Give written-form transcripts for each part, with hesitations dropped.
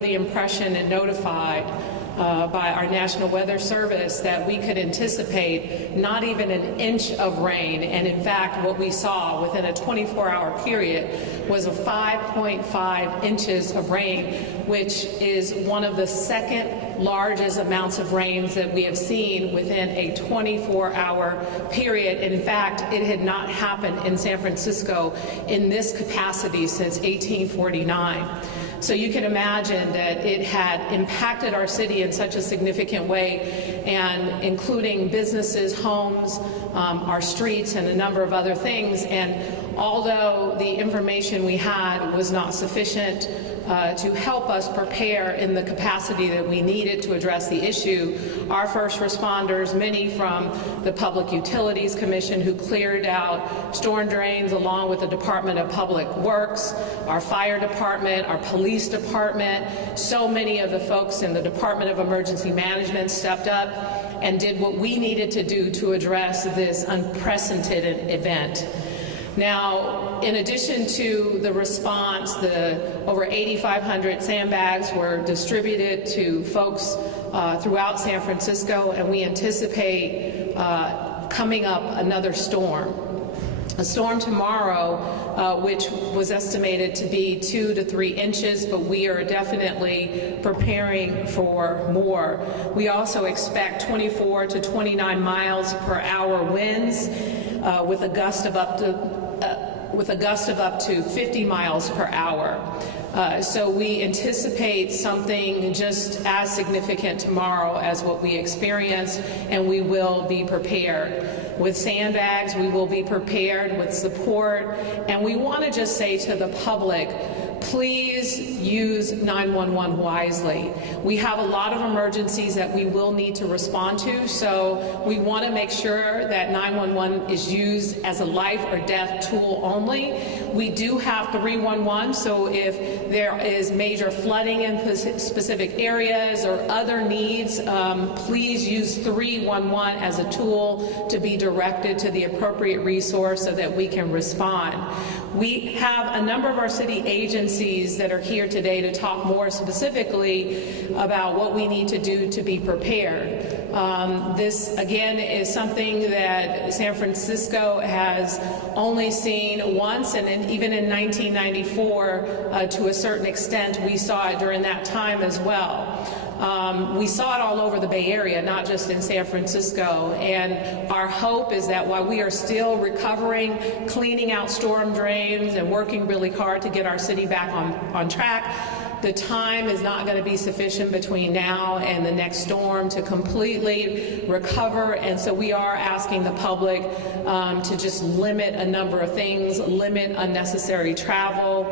the impression and notified by our National Weather Service that we could anticipate not even an inch of rain, and in fact what we saw within a 24-hour period was a 5.5 inches of rain, which is one of the second largest amounts of rains that we have seen within a 24-hour period. And in fact, it had not happened in San Francisco in this capacity since 1849. So you can imagine that it had impacted our city in such a significant way, and including businesses, homes, our streets, and a number of other things. And although the information we had was not sufficient to help us prepare in the capacity that we needed to address the issue, our first responders, many from the Public Utilities Commission, who cleared out storm drains along with the Department of Public Works, our fire department, our police department, so many of the folks in the Department of Emergency Management stepped up and did what we needed to do to address this unprecedented event. Now, in addition to the response, the over 8,500 sandbags were distributed to folks throughout San Francisco, and we anticipate coming up another storm. A storm tomorrow, which was estimated to be 2 to 3 inches, but we are definitely preparing for more. We also expect 24 to 29 miles per hour winds with a gust of up to 50 miles per hour. So we anticipate something just as significant tomorrow as what we experienced, and we will be prepared. With sandbags, we will be prepared with support, and we want to just say to the public, please use 911 wisely. We have a lot of emergencies that we will need to respond to, so we want to make sure that 911 is used as a life or death tool only. We do have 311, so if there is major flooding in specific areas or other needs, please use 311 as a tool to be directed to the appropriate resource so that we can respond. We have a number of our city agencies that are here today to talk more specifically about what we need to do to be prepared. This, again, is something that San Francisco has only seen once, and even in 1994, to a certain extent, we saw it during that time as well. We saw it all over the Bay Area, not just in San Francisco, and our hope is that while we are still recovering, cleaning out storm drains and working really hard to get our city back on track, the time is not going to be sufficient between now and the next storm to completely recover, and so we are asking the public to just limit a number of things, limit unnecessary travel,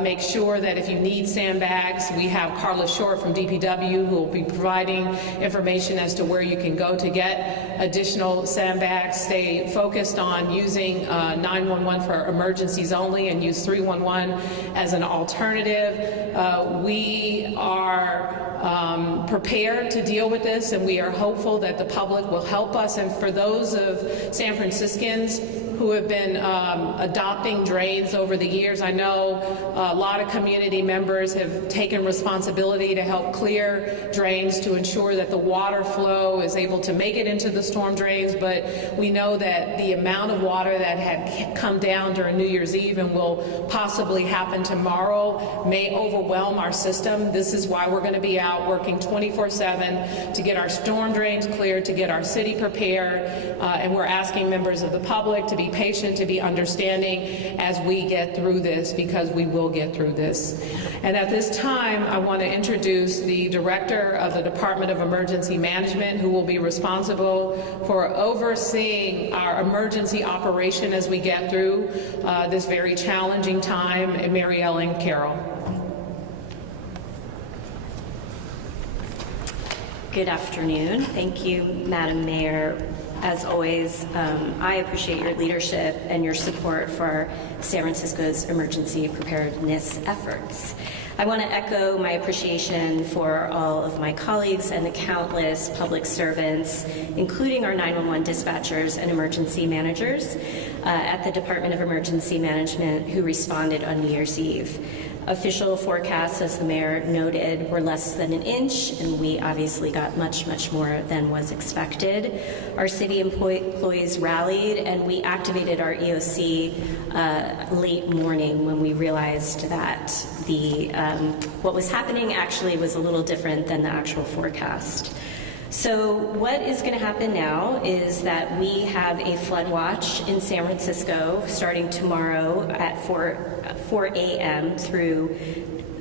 make sure that if you need sandbags, we have Carla Short from DPW who will be providing information as to where you can go to get additional sandbags. Stay focused on using 911 for emergencies only and use 311 as an alternative. We are prepared to deal with this, and we are hopeful that the public will help us. And for those of San Franciscans who have been adopting drains over the years, I know a lot of community members have taken responsibility to help clear drains to ensure that the water flow is able to make it into the storm drains, but we know that the amount of water that had come down during New Year's Eve and will possibly happen tomorrow may overwhelm our system. This is why we're going to be out working 24/7 to get our storm drains cleared, to get our city prepared, and we're asking members of the public to be patient, to be understanding as we get through this, because we will get through this. And at this time, I want to introduce the Director of the Department of Emergency Management, who will be responsible for overseeing our emergency operation as we get through this very challenging time, Mary Ellen Carroll. Good afternoon. Thank you, Madam Mayor. As always, I appreciate your leadership and your support for San Francisco's emergency preparedness efforts. I want to echo my appreciation for all of my colleagues and the countless public servants, including our 911 dispatchers and emergency managers at the Department of Emergency Management who responded on New Year's Eve. Official forecasts, as the mayor noted, were less than an inch, and we obviously got much, much more than was expected. Our city employees rallied, and we activated our EOC late morning when we realized that what was happening actually was a little different than the actual forecast. So what is going to happen now is that we have a flood watch in San Francisco starting tomorrow at 4 a.m. through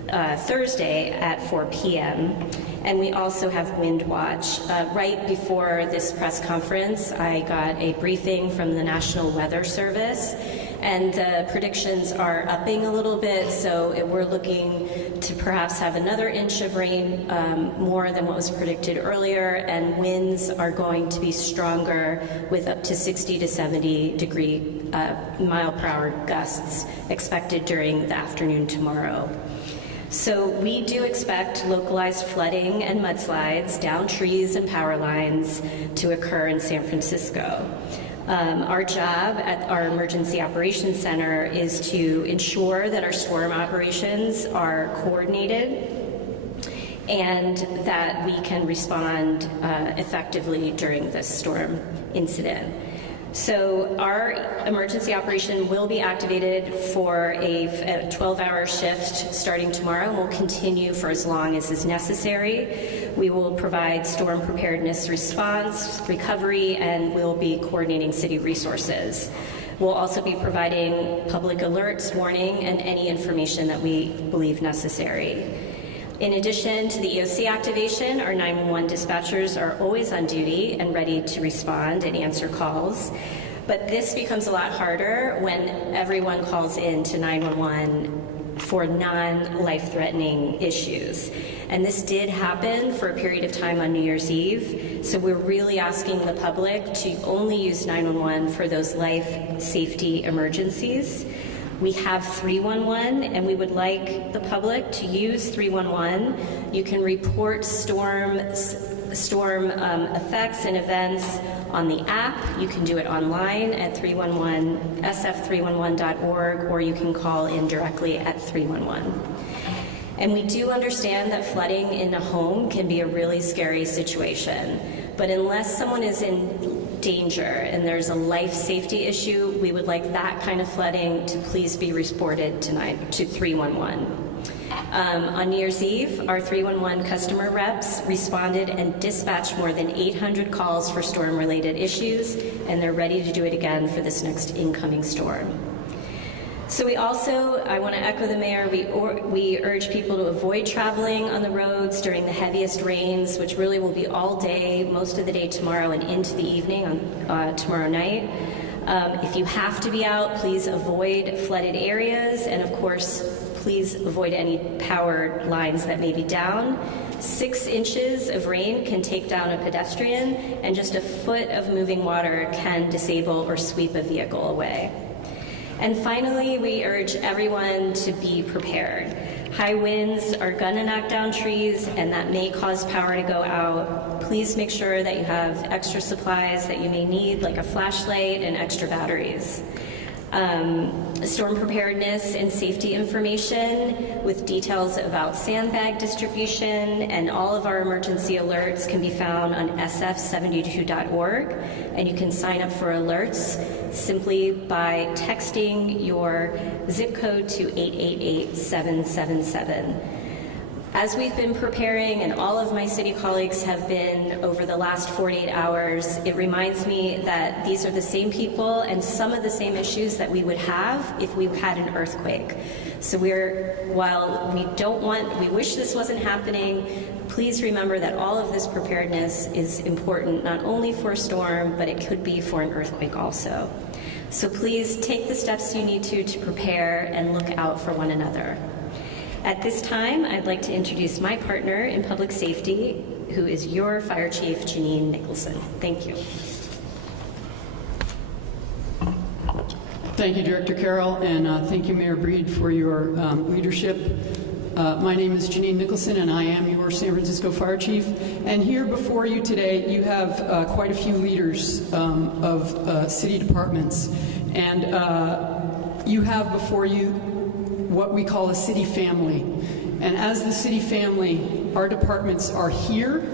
Thursday at 4 p.m. And we also have wind watch. Right before this press conference, I got a briefing from the National Weather Service, and the predictions are upping a little bit, so we're looking to perhaps have another inch of rain, more than what was predicted earlier, and winds are going to be stronger with up to 60 to 70 mile per hour gusts expected during the afternoon tomorrow. So we do expect localized flooding and mudslides down trees and power lines to occur in San Francisco. Our job at our Emergency Operations Center is to ensure that our storm operations are coordinated and that we can respond effectively during this storm incident. So our emergency operation will be activated for a 12-hour shift starting tomorrow, and will continue for as long as is necessary. We will provide storm preparedness response, recovery, and we'll be coordinating city resources. We'll also be providing public alerts, warning, and any information that we believe necessary. In addition to the EOC activation, our 911 dispatchers are always on duty and ready to respond and answer calls. But this becomes a lot harder when everyone calls in to 911 for non-life-threatening issues. And this did happen for a period of time on New Year's Eve. So we're really asking the public to only use 911 for those life safety emergencies. We have 311, and we would like the public to use 311. You can report storm effects and events on the app. You can do it online at sf311.org, or you can call in directly at 311. And we do understand that flooding in a home can be a really scary situation, but unless someone is in danger and there's a life safety issue, we would like that kind of flooding to please be reported to 311. On New Year's Eve, our 311 customer reps responded and dispatched more than 800 calls for storm-related issues, and they're ready to do it again for this next incoming storm. So we also, I want to echo the mayor, we urge people to avoid traveling on the roads during the heaviest rains, which really will be all day, most of the day tomorrow and into the evening on tomorrow night. If you have to be out, please avoid flooded areas, and of course, please avoid any power lines that may be down. 6 inches of rain can take down a pedestrian, and just a foot of moving water can disable or sweep a vehicle away. And finally, we urge everyone to be prepared. High winds are going to knock down trees, and that may cause power to go out. Please make sure that you have extra supplies that you may need, like a flashlight and extra batteries. Storm preparedness and safety information with details about sandbag distribution and all of our emergency alerts can be found on sf72.org, and you can sign up for alerts simply by texting your zip code to 888-777. As we've been preparing, and all of my city colleagues have been over the last 48 hours, it reminds me that these are the same people and some of the same issues that we would have if we had an earthquake. So while we wish this wasn't happening, please remember that all of this preparedness is important, not only for a storm, but it could be for an earthquake also. So please take the steps you need to prepare and look out for one another. At this time, I'd like to introduce my partner in public safety, who is your Fire Chief, Janine Nicholson. Thank you. Thank you, Director Carroll, and thank you, Mayor Breed, for your leadership. My name is Janine Nicholson, and I am your San Francisco Fire Chief. And here before you today, you have quite a few leaders of city departments. And you have before you what we call a city family. And as the city family, our departments are here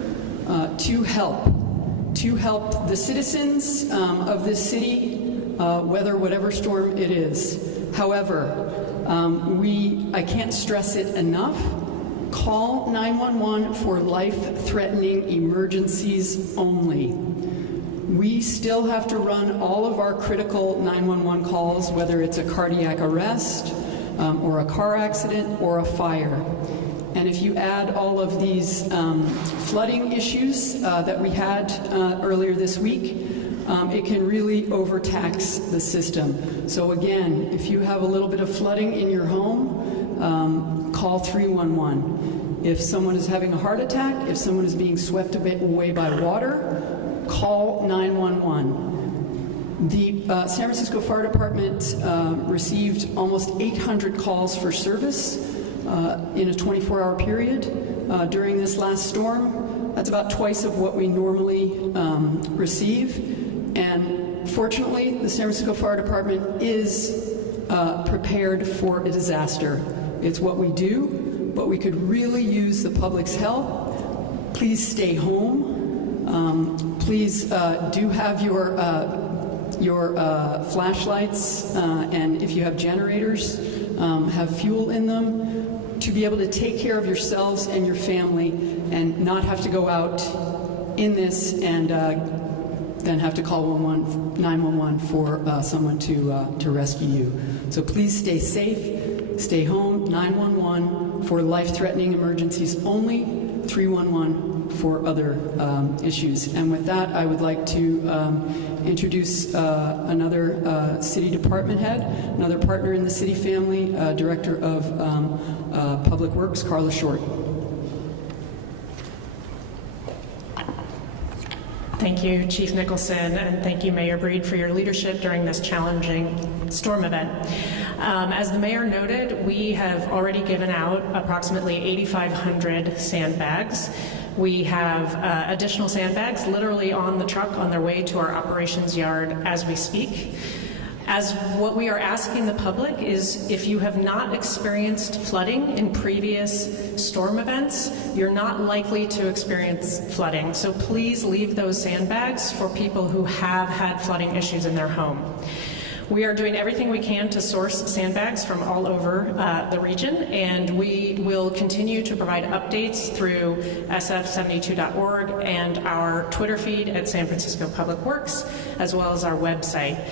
to help the citizens of this city, weather whatever storm it is. However, I can't stress it enough. Call 911 for life-threatening emergencies only. We still have to run all of our critical 911 calls, whether it's a cardiac arrest, or a car accident, or a fire. And if you add all of these flooding issues that we had earlier this week, it can really overtax the system. So again, if you have a little bit of flooding in your home, call 311. If someone is having a heart attack, if someone is being swept away by water, call 911. The San Francisco Fire Department received almost 800 calls for service in a 24-hour period during this last storm. That's about twice of what we normally receive. And fortunately, the San Francisco Fire Department is prepared for a disaster. It's what we do, but we could really use the public's help. Please stay home. Please do have your flashlights, and if you have generators, have fuel in them to be able to take care of yourselves and your family and not have to go out in this and then have to call 911 for someone to rescue you. So please stay safe, stay home. 911 for life-threatening emergencies only, 311 for other issues. And with that, I would like to introduce another city department head, another partner in the city family, Director of Public Works, Carla Short. Thank you, Chief Nicholson, and thank you, Mayor Breed, for your leadership during this challenging storm event. As the mayor noted, we have already given out approximately 8,500 sandbags. We have additional sandbags literally on the truck on their way to our operations yard as we speak. As what we are asking the public is, if you have not experienced flooding in previous storm events, you're not likely to experience flooding. So please leave those sandbags for people who have had flooding issues in their home. We are doing everything we can to source sandbags from all over the region, and we will continue to provide updates through sf72.org and our Twitter feed at San Francisco Public Works, as well as our website.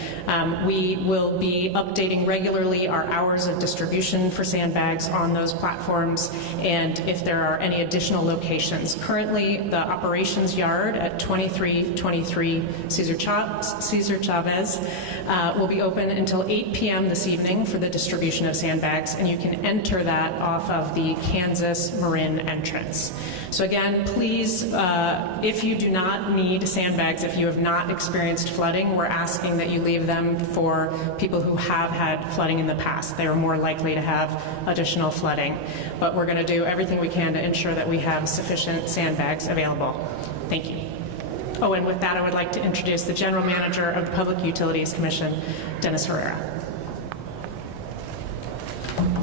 We will be updating regularly our hours of distribution for sandbags on those platforms, and if there are any additional locations. Currently, the operations yard at 2323 Cesar Chavez will be open until 8 p.m. this evening for the distribution of sandbags, and you can enter that off of the Kansas Marin entrance. So again, please, if you do not need sandbags, if you have not experienced flooding, we're asking that you leave them for people who have had flooding in the past. They are more likely to have additional flooding. But we're going to do everything we can to ensure that we have sufficient sandbags available. Thank you. Oh, and with that, I would like to introduce the General Manager of the Public Utilities Commission, Dennis Herrera.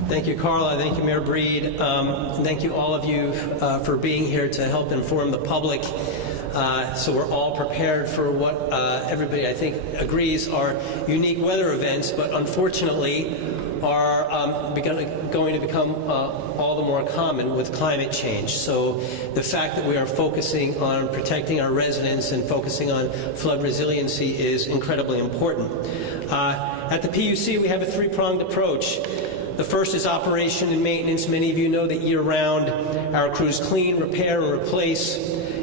Thank you, Carla. Thank you, Mayor Breed. Thank you, all of you, for being here to help inform the public so we're all prepared for what everybody, I think, agrees are unique weather events, but unfortunately are going to become all the more common with climate change. So the fact that we are focusing on protecting our residents and focusing on flood resiliency is incredibly important. At the PUC, we have a three-pronged approach. The first is operation and maintenance. Many of you know that year-round our crews clean, repair, and replace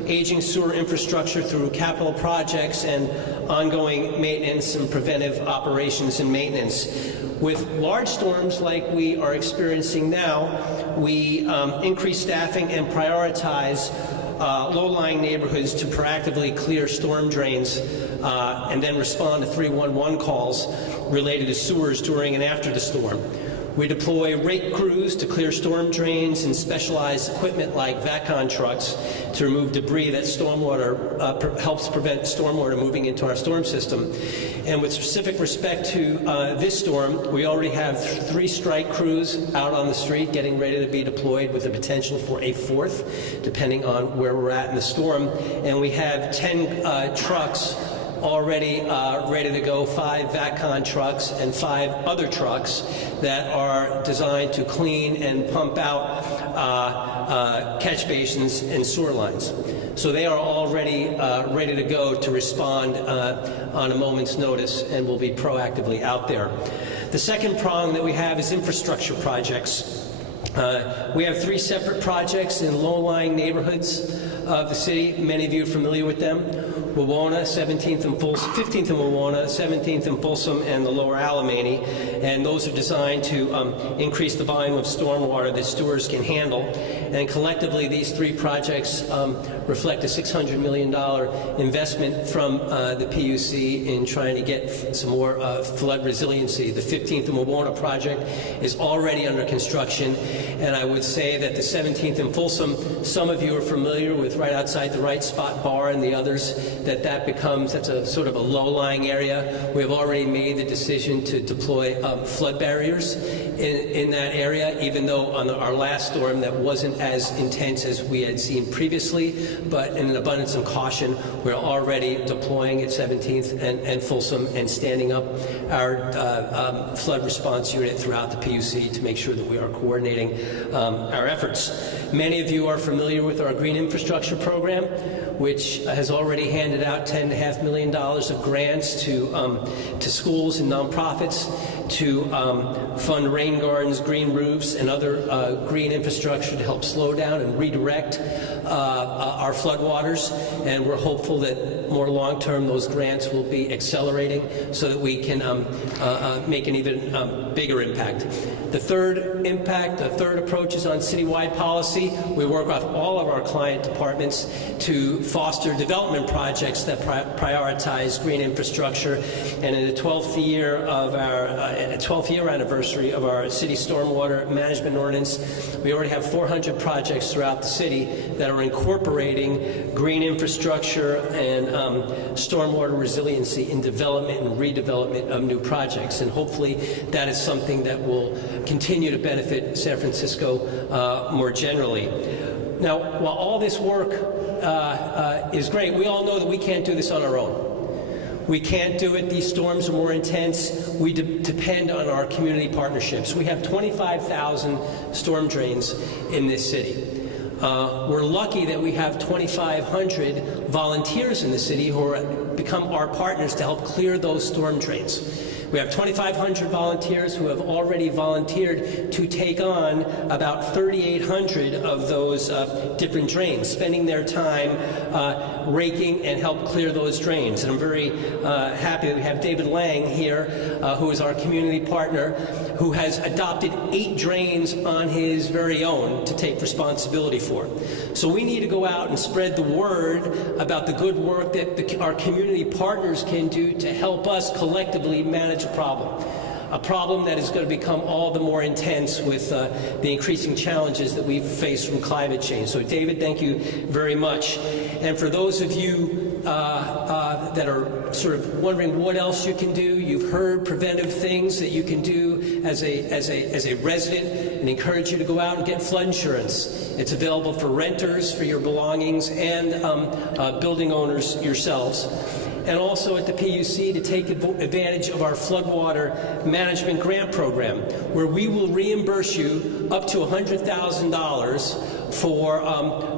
aging sewer infrastructure through capital projects and ongoing maintenance and preventive operations and maintenance. With large storms like we are experiencing now, we increase staffing and prioritize low-lying neighborhoods to proactively clear storm drains and then respond to 311 calls related to sewers during and after the storm. We deploy rake crews to clear storm drains and specialized equipment like VACON trucks to remove debris that helps prevent stormwater moving into our storm system. And with specific respect to this storm, we already have 3 strike crews out on the street getting ready to be deployed, with the potential for a 4th, depending on where we're at in the storm. And we have 10 trucks already ready to go, 5 VACON trucks and 5 other trucks that are designed to clean and pump out catch basins and sewer lines. So they are already ready to go to respond on a moment's notice, and will be proactively out there. The second prong that we have is infrastructure projects. We have 3 separate projects in low-lying neighborhoods of the city. Many of you are familiar with them. Wawona, 15th and Wawona, 17th and Folsom, and the Lower Alamany. And those are designed to increase the volume of stormwater that sewers can handle. And collectively, these 3 projects reflect a $600 million investment from the PUC in trying to get some more flood resiliency. The 15th and Wawona project is already under construction, and I would say that the 17th and Folsom, some of you are familiar with, right outside the Right Spot Bar and the others, that's a sort of a low-lying area. We have already made the decision to deploy flood barriers in that area, even though on our last storm that wasn't as intense as we had seen previously, but in an abundance of caution, we're already deploying at 17th and Folsom and standing up our flood response unit throughout the PUC to make sure that we are coordinating our efforts. Many of you are familiar with our Green Infrastructure Program, which has already handed out $10.5 million of grants to schools and nonprofits to fund rain gardens, green roofs, and other green infrastructure to help slow down and redirect our floodwaters. And we're hopeful that more long-term those grants will be accelerating so that we can make an even bigger impact. The third approach is on citywide policy. We work with all of our client departments to foster development projects that prioritize green infrastructure. And in the 12th year of our 12th year anniversary of our city stormwater management ordinance, we already have 400 projects throughout the city that are incorporating green infrastructure and stormwater resiliency in development and redevelopment of new projects. And hopefully that is something that will continue to benefit San Francisco more generally. Now, while all this work is great, we all know that we can't do this on our own. We can't do it. These storms are more intense. We depend on our community partnerships. We have 25,000 storm drains in this city. We're lucky that we have 2,500 volunteers in the city who become our partners to help clear those storm drains. We have 2,500 volunteers who have already volunteered to take on about 3,800 of those different drains, spending their time raking and help clear those drains. And I'm very happy that we have David Lang here, who is our community partner, who has adopted 8 drains on his very own to take responsibility for. So we need to go out and spread the word about the good work that our community partners can do to help us collectively manage a problem that is going to become all the more intense with the increasing challenges that we face from climate change. So David, thank you very much. And for those of you that are sort of wondering what else you can do, you've heard preventive things that you can do as a resident, and encourage you to go out and get flood insurance. It's available for renters, for your belongings, and building owners yourselves. And also at the PUC to take advantage of our floodwater management grant program, where we will reimburse you up to $100,000 for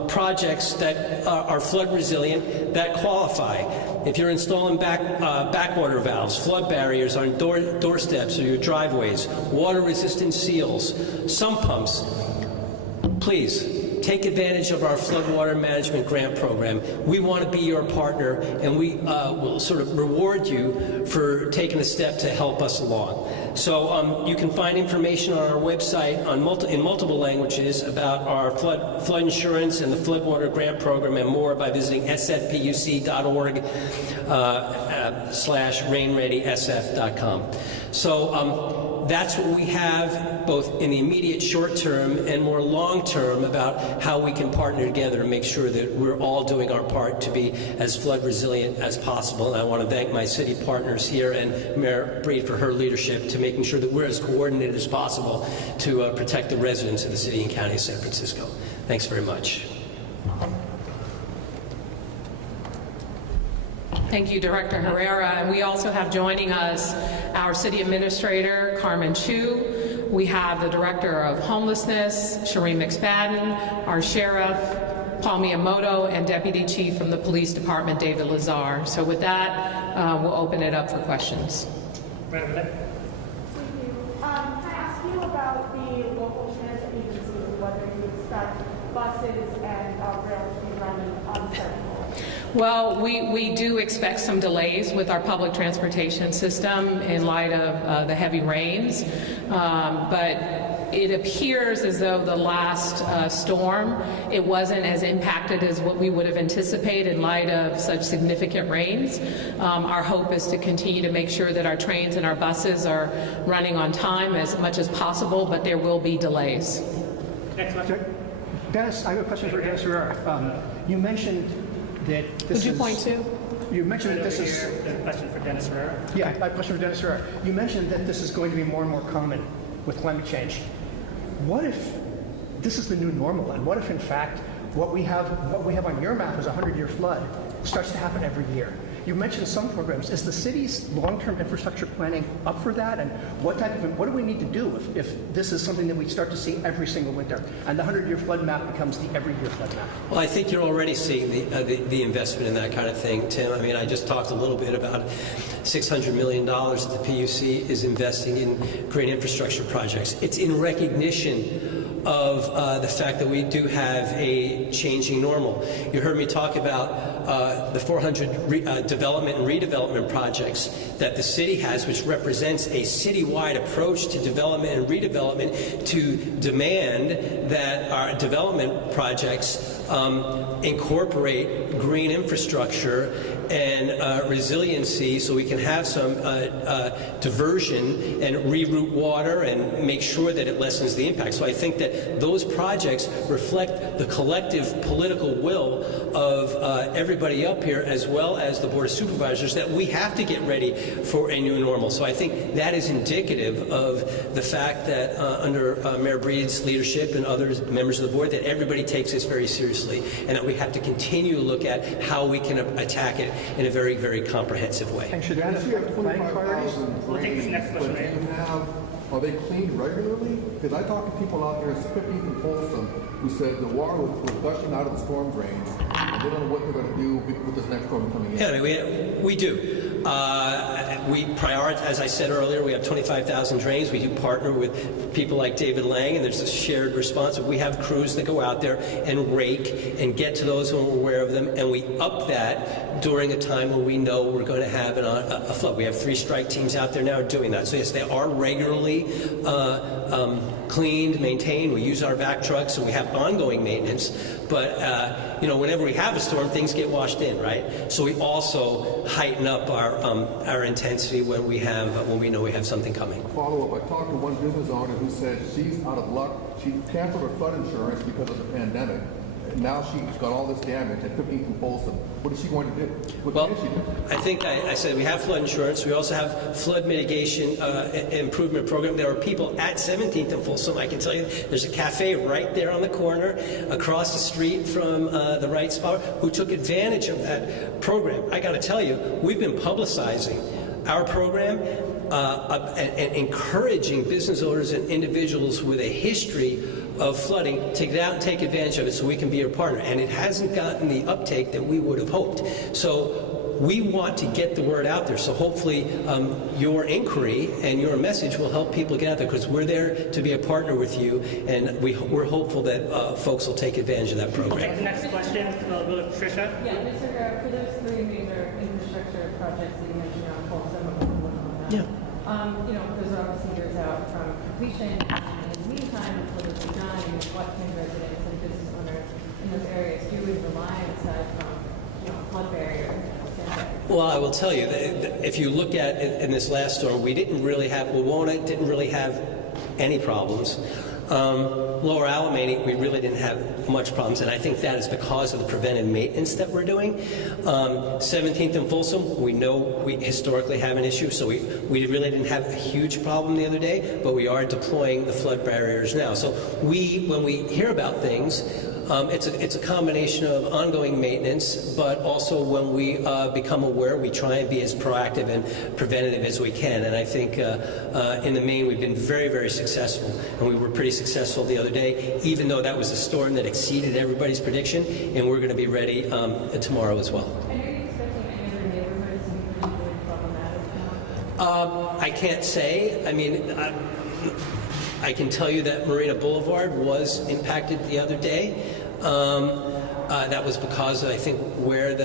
projects that are flood resilient that qualify. If you're installing backwater valves, flood barriers on doorsteps or your driveways, water-resistant seals, sump pumps, please take advantage of our floodwater management grant program. We want to be your partner, and we will sort of reward you for taking a step to help us along. So you can find information on our website in multiple languages about our flood insurance and the floodwater grant program and more by visiting sfpuc.org/rainreadysf.com. So that's what we have both in the immediate short term and more long term about how we can partner together to make sure that we're all doing our part to be as flood resilient as possible. And I want to thank my city partners here and Mayor Breed for her leadership to making sure that we're as coordinated as possible to protect the residents of the city and county of San Francisco. Thanks very much. Thank you, Director Herrera. And we also have joining us our City Administrator, Carmen Chu. We have the Director of Homelessness, Shereen McSpadden, our Sheriff, Paul Miyamoto, and Deputy Chief from the Police Department, David Lazar. So with that, we'll open it up for questions. Right over there. Can I ask you about the local transit agencies, whether you expect buses and rails to be running on certain? Well, we do expect some delays with our public transportation system in light of the heavy rains, but it appears as though the last storm, it wasn't as impacted as what we would have anticipated in light of such significant rains. Our hope is to continue to make sure that our trains and our buses are running on time as much as possible, but there will be delays. Next question. Dennis, I have a question for Dennis Herrera. You mentioned that this Would you point to? You mentioned that this is... A question for Dennis Herrera. Yeah, I have a question for Dennis Herrera. You mentioned that this is going to be more and more common with climate change. What if this is the new normal, and what if, in fact, what we have on your map is a 100-year flood starts to happen every year? You mentioned some programs. Is the city's long-term infrastructure planning up for that? And what do we need to do if this is something that we start to see every single winter, and the 100-year flood map becomes the every-year flood map? Well, I think you're already seeing the investment in that kind of thing, Tim. I mean, I just talked a little bit about $600 million that the PUC is investing in green infrastructure projects. It's in recognition of the fact that we do have a changing normal. You heard me talk about the 400 development and redevelopment projects that the city has, which represents a citywide approach to development and redevelopment to demand that our development projects incorporate green infrastructure and resiliency so we can have some diversion and reroute water and make sure that it lessens the impact. So I think that those projects reflect the collective political will of everybody up here, as well as the Board of Supervisors, that we have to get ready for a new normal. So I think that is indicative of the fact that under Mayor Breed's leadership and other members of the board, that everybody takes this very seriously, and that we have to continue to look at how we can attack it in a very, very comprehensive way. And should Dennis, you have 25,000 We'll take this next question, but do you have, are they cleaned regularly? Because I talked to people out there in 15th and Folsom who said the water was gushing out of the storm drains, and they don't know what they're going to do with this next storm coming in. Yeah, I mean, we do. We prioritize, as I said earlier, we have 25,000 drains. We do partner with people like David Lang, and there's a shared response. We have crews that go out there and rake and get to those when we're aware of them, and we up that during a time when we know we're going to have a flood. We have 3 strike teams out there now doing that. So yes, they are regularly cleaned, maintained. We use our vac trucks, and we have ongoing maintenance. But you know, whenever we have a storm, things get washed in, right? So we also heighten up our intensity when we know we have something coming. Follow up. I talked to one business owner who said she's out of luck. She canceled her flood insurance because of the pandemic. And now she's got all this damage at 15th and Folsom. What is she going to do? What can she do? I think I said we have flood insurance. We also have flood mitigation improvement program. There are people at 17th and Folsom. I can tell you there's a cafe right there on the corner across the street from the Right Spot who took advantage of that program. I got to tell you, we've been publicizing our program and encouraging business owners and individuals with a history of flooding to get out and take advantage of it so we can be a partner. And it hasn't gotten the uptake that we would have hoped. So we want to get the word out there. So hopefully your inquiry and your message will help people get out there, because we're there to be a partner with you, and we're hopeful that folks will take advantage of that program. Next question, we'll go to Tricia. Yeah, Mr. Herrera, for those 3 major infrastructure projects that you mentioned around Folsom, you know, those are obviously years out from completion. In the meantime, until it's done, what can residents and business owners in those areas do in reliance on, you know, flood barrier, sandbags? Well, I will tell you, that if you look at it in this last storm, we didn't really have, Wawona didn't really have any problems. Lower Alamany, we really didn't have much problems, and I think that is because of the preventive maintenance that we're doing. 17th and Folsom, we know we historically have an issue, so we really didn't have a huge problem the other day, but we are deploying the flood barriers now. So when we hear about things, it's a combination of ongoing maintenance, but also when we become aware, we try and be as proactive and preventative as we can. And I think in the main, we've been very, very successful. And we were pretty successful the other day, even though that was a storm that exceeded everybody's prediction. And we're going to be ready tomorrow as well. And are you expecting any other neighborhoods to be particularly problematic? I can't say. I mean, I can tell you that Marina Boulevard was impacted the other day. That was because I think where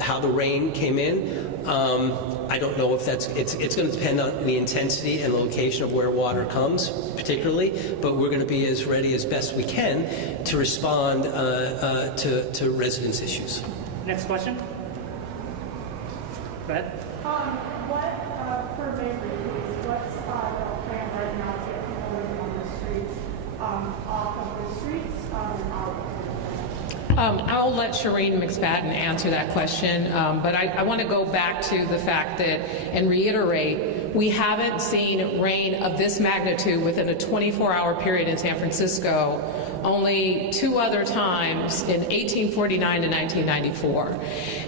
how the rain came in. I don't know if it's going to depend on the intensity and the location of where water comes, particularly. But we're going to be as ready as best we can to respond to residents' issues. Next question. Go ahead. For Mayor Reed, what's the plan right now to get people living on the streets, off of the streets, and out of the I'll let Shireen McSpadden answer that question, but I want to go back to the fact that, and reiterate, we haven't seen rain of this magnitude within a 24-hour period in San Francisco, only 2 other times in 1849 to 1994.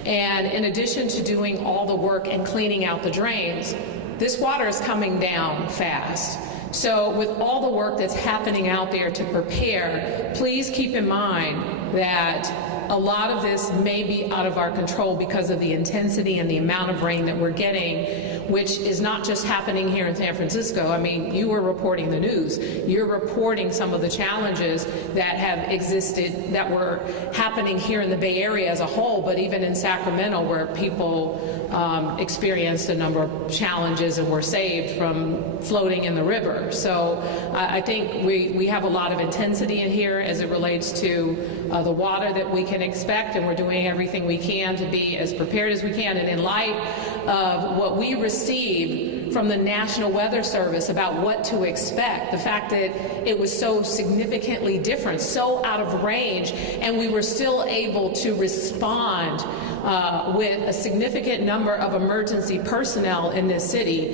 And in addition to doing all the work and cleaning out the drains, this water is coming down fast. So with all the work that's happening out there to prepare, please keep in mind that a lot of this may be out of our control because of the intensity and the amount of rain that we're getting, which is not just happening here in San Francisco. I mean, you were reporting the news. You're reporting some of the challenges that have existed, that were happening here in the Bay Area as a whole, but even in Sacramento, where people experienced a number of challenges and were saved from floating in the river. So I think we have a lot of intensity in here as it relates to the water that we can expect, and we're doing everything we can to be as prepared as we can. And in light of what we received from the National Weather Service about what to expect, the fact that it was so significantly different, so out of range, and we were still able to respond with a significant number of emergency personnel in this city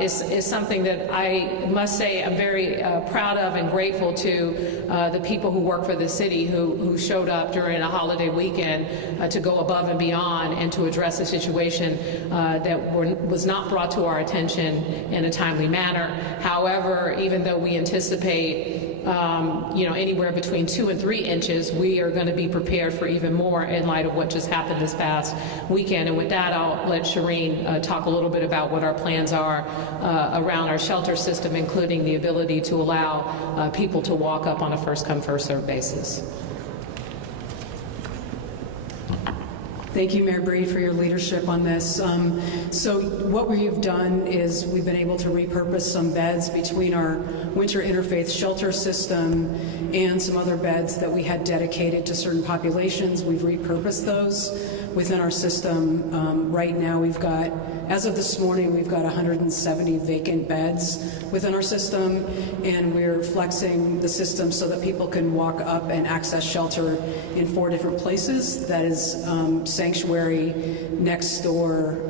is something that I must say I'm very proud of and grateful to the people who work for the city who showed up during a holiday weekend to go above and beyond and to address a situation that was not brought to our attention in a timely manner. However, even though we anticipate anywhere between 2 and 3 inches, we are going to be prepared for even more in light of what just happened this past weekend. And with that, I'll let Shireen talk a little bit about what our plans are around our shelter system, including the ability to allow people to walk up on a first-come, first-served basis. Thank you, Mayor Breed, for your leadership on this. So what we've done is we've been able to repurpose some beds between our winter interfaith shelter system and some other beds that we had dedicated to certain populations. We've repurposed those within our system. Right now we've got, as of this morning, we've got 170 vacant beds within our system, and we're flexing the system so that people can walk up and access shelter in 4 different places. That is Sanctuary, next door,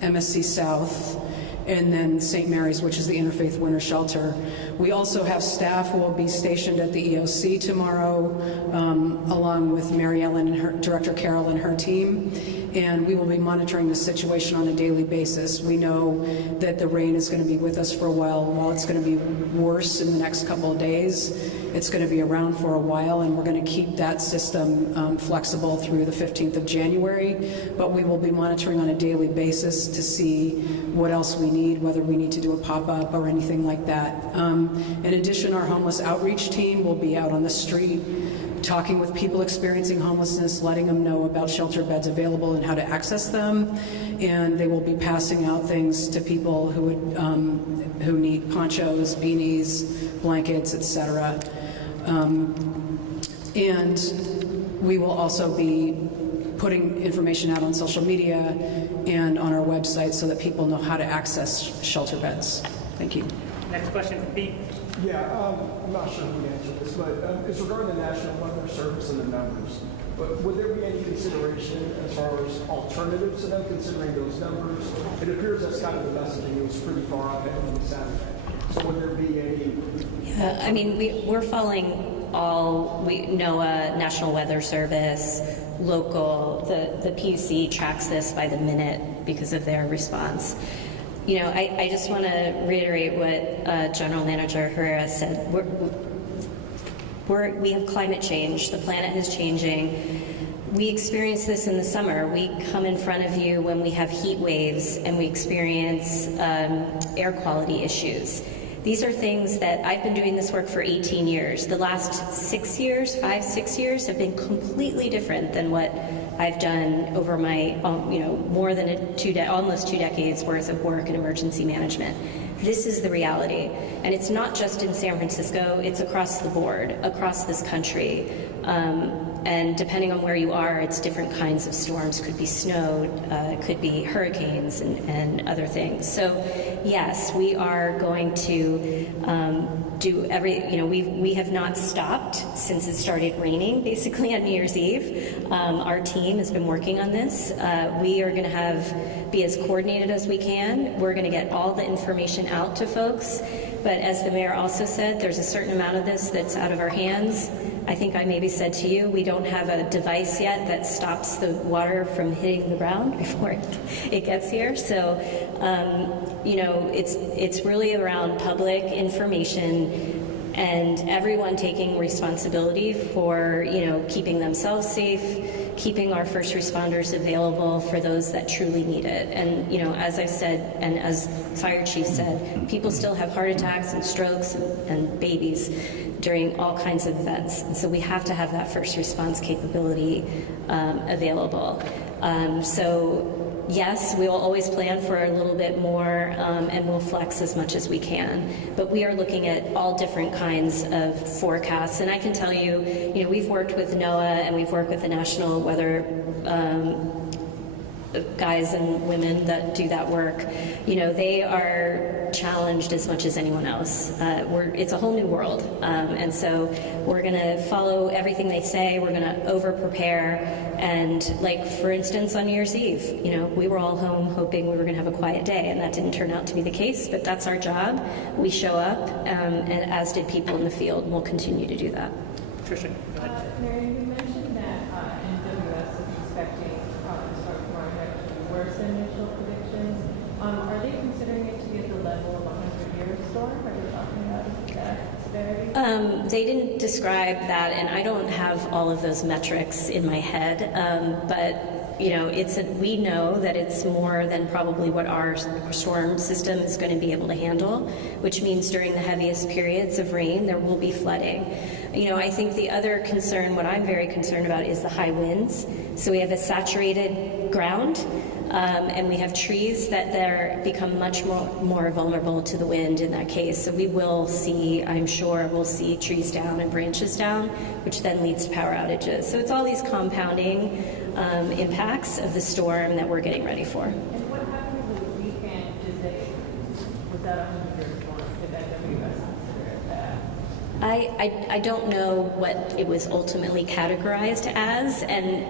MSC South, and then St. Mary's, which is the Interfaith Winter Shelter. We also have staff who will be stationed at the EOC tomorrow, along with Mary Ellen and her, Director Carol and her team, and we will be monitoring the situation on a daily basis. We know that the rain is going to be with us for a while. While it's going to be worse in the next couple of days, it's going to be around for a while, and we're going to keep that system flexible through the 15th of January, but we will be monitoring on a daily basis to see what else we need, whether we need to do a pop-up or anything like that. In addition, our homeless outreach team will be out on the street talking with people experiencing homelessness, letting them know about shelter beds available and how to access them, and they will be passing out things to people who would who need ponchos, beanies, blankets, etc. And we will also be putting information out on social media and on our website so that people know how to access shelter beds. Thank you. Next question for Pete. Yeah, I'm not sure who answered this, but it's regarding the National Weather Service and the numbers. But would there be any consideration as far as alternatives to them considering those numbers? It appears that's kind of the messaging. It was pretty far ahead of Saturday. So would there be any? Yeah, I mean, we're following all NOAA, National Weather Service, local. The PUC tracks this by the minute because of their response. You know, I just want to reiterate what General Manager Herrera said. We have climate change. The planet is changing. We experience this in the summer. We come in front of you when we have heat waves and we experience air quality issues. These are things that I've been doing this work for 18 years. The last 6 years, 5-6 years, have been completely different than what I've done over my, more than almost 2 decades worth of work in emergency management. This is the reality. And it's not just in San Francisco, it's across the board, across this country. And depending on where you are, it's different kinds of storms. Could be snow, could be hurricanes and other things. So yes, we are going to do we have not stopped since it started raining, basically on New Year's Eve. Our team has been working on this. We are going to be as coordinated as we can. We're going to get all the information out to folks. But as the mayor also said, there's a certain amount of this that's out of our hands. I think I maybe said to you, we don't have a device yet that stops the water from hitting the ground before it gets here. So, it's really around public information and everyone taking responsibility for, keeping themselves safe, keeping our first responders available for those that truly need it. And, as I said, and as Fire Chief said, people still have heart attacks and strokes and babies during all kinds of events. And so we have to have that first response capability available. So yes, we will always plan for a little bit more and we'll flex as much as we can. But we are looking at all different kinds of forecasts. And I can tell you, we've worked with NOAA and we've worked with the National Weather guys and women that do that work. They are challenged as much as anyone else. It's a whole new world. And so we're going to follow everything they say. We're going to over-prepare. And for instance, on New Year's Eve, we were all home hoping we were going to have a quiet day, and that didn't turn out to be the case, but that's our job. We show up, and as did people in the field, and we'll continue to do that. Tricia, go ahead. Mary, you mentioned that NWS is expecting to start tomorrow night to be worse than initial predictions. Are they considering it to be at the level of a 100-year storm? Are they talking about that severity? They didn't describe that, and I don't have all of those metrics in my head, but we know that it's more than probably what our storm system is going to be able to handle, which means during the heaviest periods of rain, there will be flooding. I think the other concern, what I'm very concerned about, is the high winds. So we have a saturated ground, and we have trees that become much more vulnerable to the wind in that case. So we will see, I'm sure, we'll see trees down and branches down, which then leads to power outages. So it's all these compounding impacts of the storm that we're getting ready for. And what happened with the weekend? Was that a 100-year storm? Did NWS consider it that? I don't know what it was ultimately categorized as, and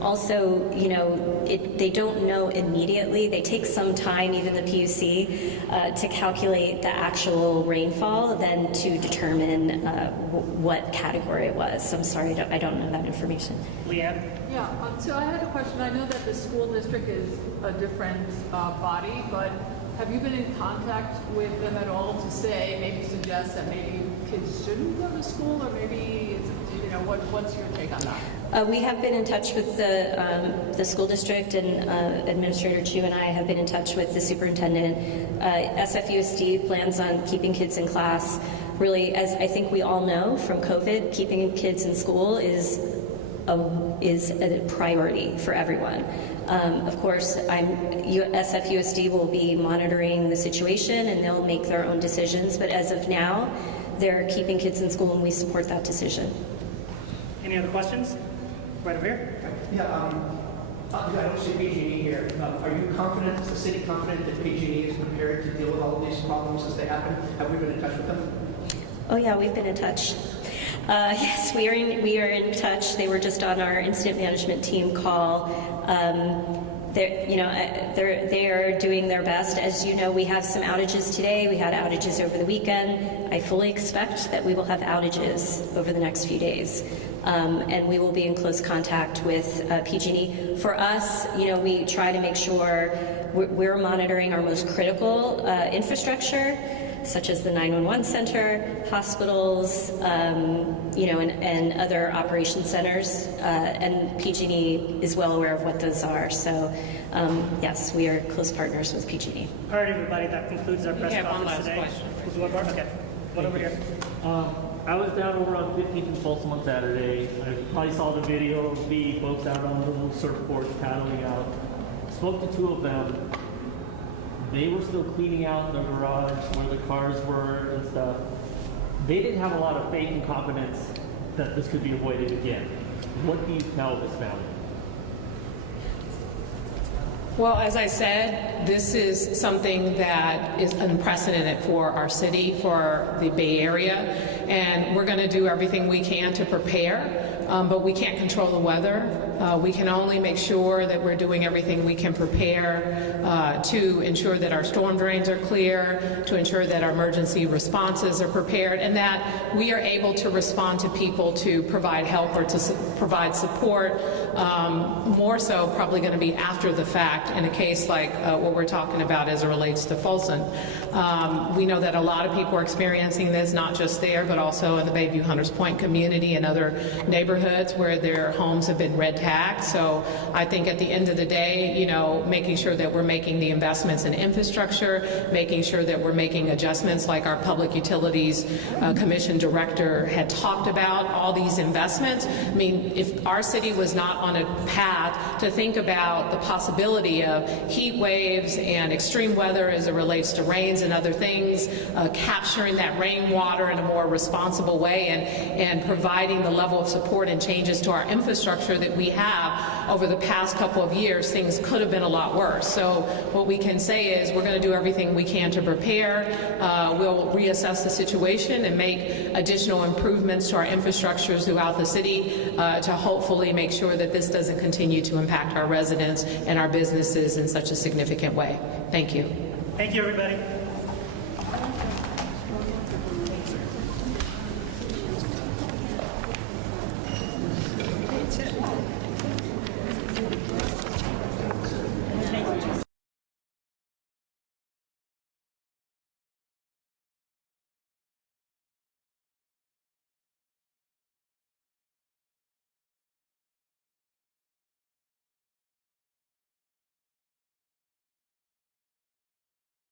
also, they don't know immediately. They take some time, even the PUC, to calculate the actual rainfall, then to determine what category it was. So I'm sorry, I don't know that information. Leanne? Yeah, so I had a question. I know that the school district is a different body, but have you been in contact with them at all to maybe suggest that maybe kids shouldn't go to school, or maybe, what's your take on that? We have been in touch with the school district, and Administrator Chu and I have been in touch with the superintendent. SFUSD plans on keeping kids in class. Really, as I think we all know from COVID, keeping kids in school is a priority for everyone. Of course, SFUSD will be monitoring the situation, and they'll make their own decisions. But as of now, they're keeping kids in school, and we support that decision. Any other questions? Right over here. Yeah, I don't see PG&E here. Are you confident, is the city confident that PG&E is prepared to deal with all of these problems as they happen? Have we been in touch with them? Oh yeah, we've been in touch. Yes, we are in touch. They were just on our incident management team call. They are doing their best. As you know, we have some outages today. We had outages over the weekend. I fully expect that we will have outages over the next few days. And we will be in close contact with PG&E. For us, we try to make sure we're monitoring our most critical infrastructure, such as the 911 center, hospitals, and other operation centers. And PG&E is well aware of what those are. So, yes, we are close partners with PG&E. All right, everybody, that concludes our press have one conference last today. question. Is one more? Okay. One over here. I was down over on 15th and Folsom on Saturday. I probably saw the video of the folks out on the little surfboards paddling out. Spoke to two of them. They were still cleaning out the garage where the cars were and stuff. They didn't have a lot of faith and confidence that this could be avoided again. What do you tell this family? Well, as I said, this is something that is unprecedented for our city, for the Bay Area, and we're going to do everything we can to prepare, but we can't control the weather. We can only make sure that we're doing everything we can prepare to ensure that our storm drains are clear, to ensure that our emergency responses are prepared, and that we are able to respond to people to provide help or to provide support. More so probably going to be after the fact in a case like what we're talking about as it relates to Folsom. We know that a lot of people are experiencing this, not just there, but also in the Bayview Hunters Point community and other neighborhoods where their homes have been red tagged. So I think at the end of the day, making sure that we're making the investments in infrastructure, making sure that we're making adjustments like our Public Utilities Commission Director had talked about, all these investments. I mean, if our city was not on a path to think about the possibility of heat waves and extreme weather as it relates to rains and other things, capturing that rainwater in a more responsible way and providing the level of support and changes to our infrastructure that we have over the past couple of years, things could have been a lot worse. So what we can say is we're going to do everything we can to prepare. We'll reassess the situation and make additional improvements to our infrastructures throughout the city to hopefully make sure that this doesn't continue to impact our residents and our businesses in such a significant way. Thank you. Thank you, everybody.